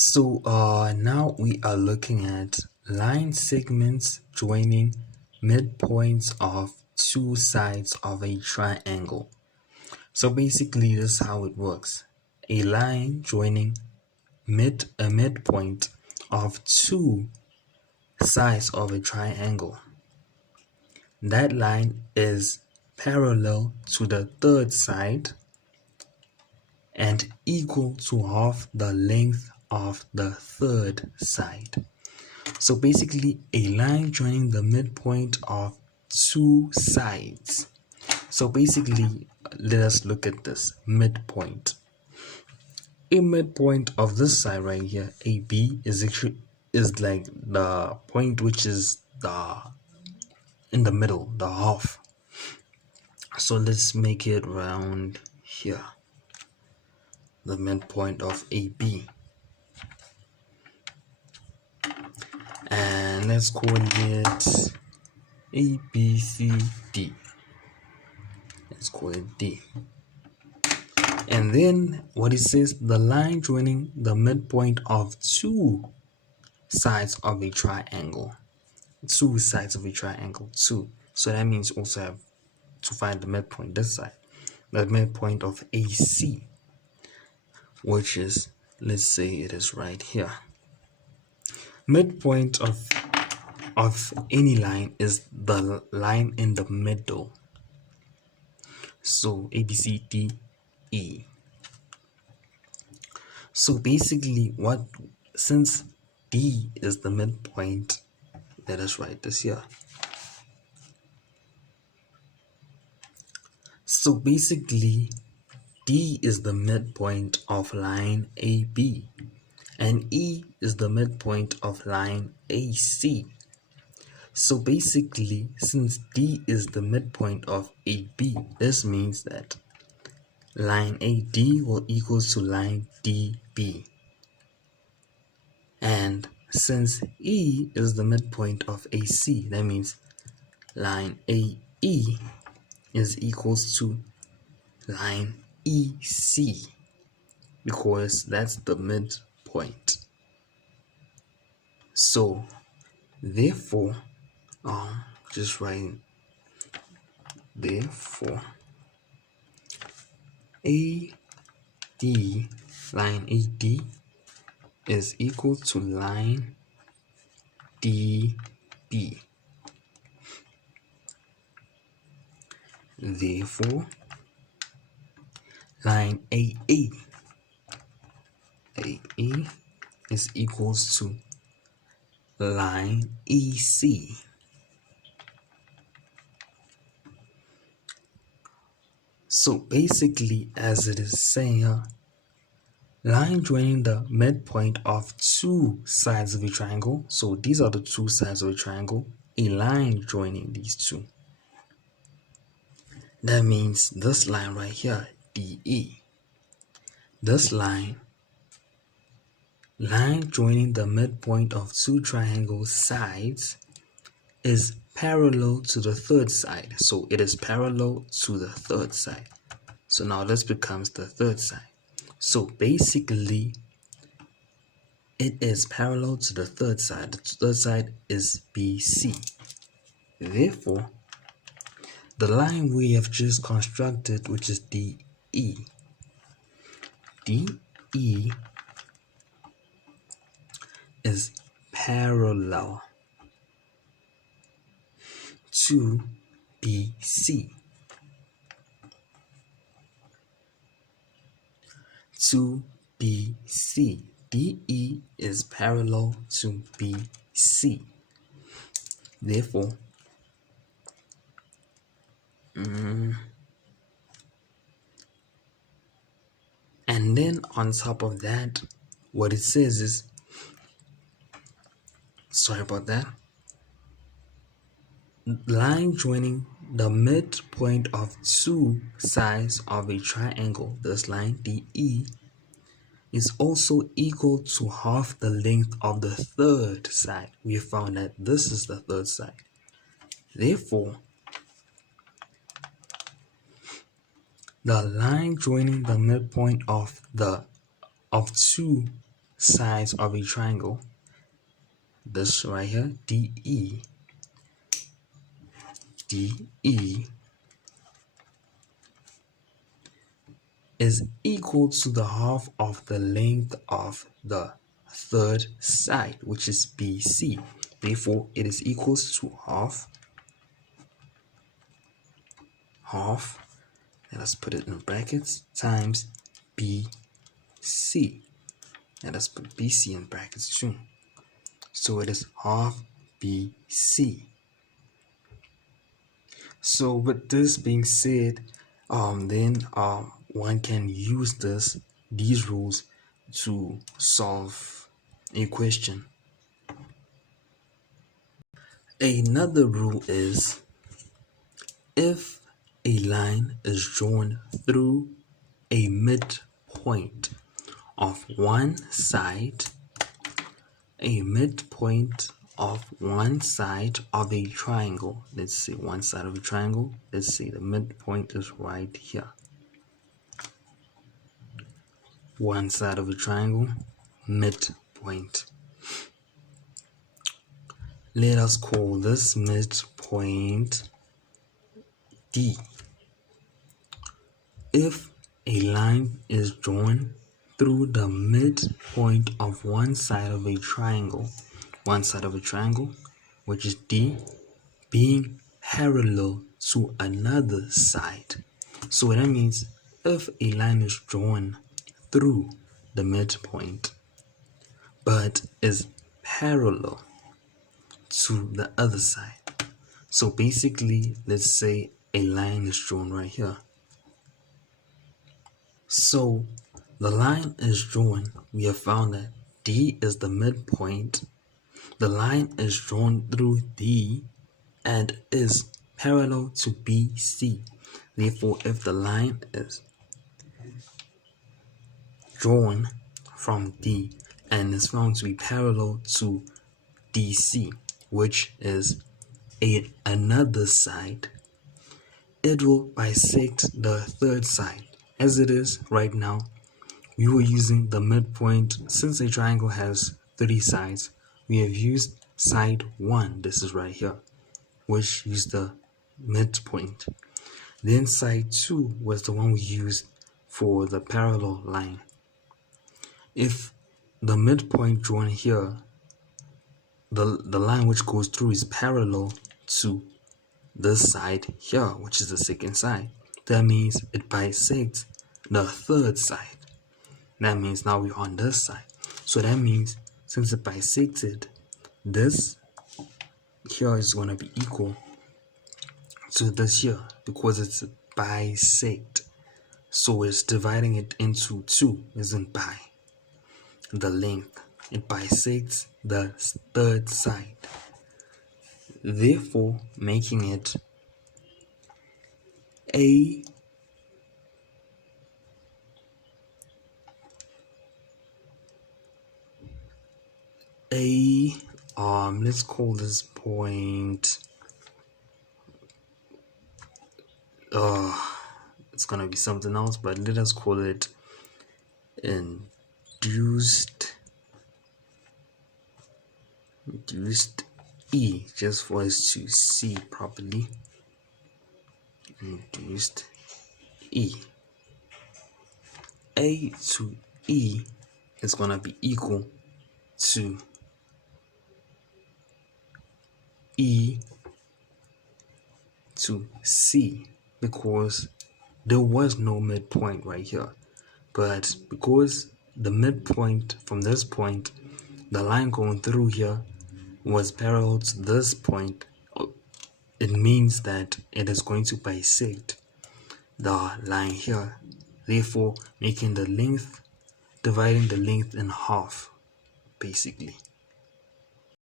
Now we are looking at line segments joining midpoints of two sides of a triangle. So basically this is how it works. A line joining a midpoint of two sides of a triangle. That line is parallel to the third side and equal to half the length of the third side. So basically a line joining the midpoint of two sides. So basically let us look at this midpoint. A midpoint of this side right here, AB, is like the point which is the in the middle, the half. So let's make it round here, the midpoint of AB, and let's call it ABCD. Let's call it D. And then what it says, the line joining the midpoint of two sides of a triangle. Two sides of a triangle, two. So that means also have to find the midpoint this side. The midpoint of AC, which is, let's say it is right here. Midpoint of any line is the line in the middle. So A, B, C, D, E. So basically since D is the midpoint, let us write this here. So basically D is the midpoint of line AB and E is the midpoint of line AC. So basically, since D is the midpoint of AB, this means that line AD will equal to line DB. And since E is the midpoint of AC, that means line AE is equals to line EC, because that's the midpoint. So therefore, just write therefore AD, line AD is equal to line DB. Therefore, line AE is equals to line EC. So basically, as it is saying here, line joining the midpoint of two sides of a triangle. So these are the two sides of a triangle. A line joining these two. That means this line right here, DE. This line joining the midpoint of two triangle sides is parallel to the third side. So it is parallel to the third side. So now this becomes the third side. So basically, it is parallel to the third side. The third side is BC. Therefore, the line we have just constructed, which is DE, is parallel to BC. To BC. DE is parallel to BC. Therefore, and then on top of that, what it says is, sorry about that, line joining the midpoint of two sides of a triangle, this line DE, is also equal to half the length of the third side. We found that this is the third side. Therefore, the line joining the midpoint of two sides of a triangle, this right here, DE is equal to the half of the length of the third side, which is BC. Therefore, it is equals to half, let us put it in brackets, times BC. Let us put BC in brackets too. So it is half BC. So with this being said, one can use these rules to solve a question. Another rule is, if a line is drawn through a midpoint of one side of a triangle, let's say one side of a triangle, let's say the midpoint is right here. One side of a triangle, midpoint. Let us call this midpoint D. If a line is drawn through the midpoint of one side of a triangle, which is D, being parallel to another side. So that means if a line is drawn through the midpoint but is parallel to the other side. So basically, let's say a line is drawn right here. So the line is drawn. We have found that D is the midpoint. The line is drawn through D and is parallel to BC. Therefore, if the line is drawn from D and is found to be parallel to DC, which is another side, it will bisect the third side. As it is right now, we were using the midpoint. Since a triangle has 3 sides, we have used side 1, this is right here, which used the midpoint. Then side 2 was the one we used for the parallel line. If the midpoint drawn here, the line which goes through is parallel to this side here, which is the second side, that means it bisects the third side. That means now we're on this side. So that means since it bisected, this here is going to be equal to this here because it's bisect. So it's dividing it into 2, isn't by the length. It bisects the third side, therefore making it let's call this point it's gonna be something else, but let us call it induced E, just for us to see properly. Induced E. A to E is going to be equal to E to C, because there was no midpoint right here. But because the midpoint from this point, the line going through here was parallel to this point, it means that it is going to bisect the line here, therefore making the length, dividing the length in half basically.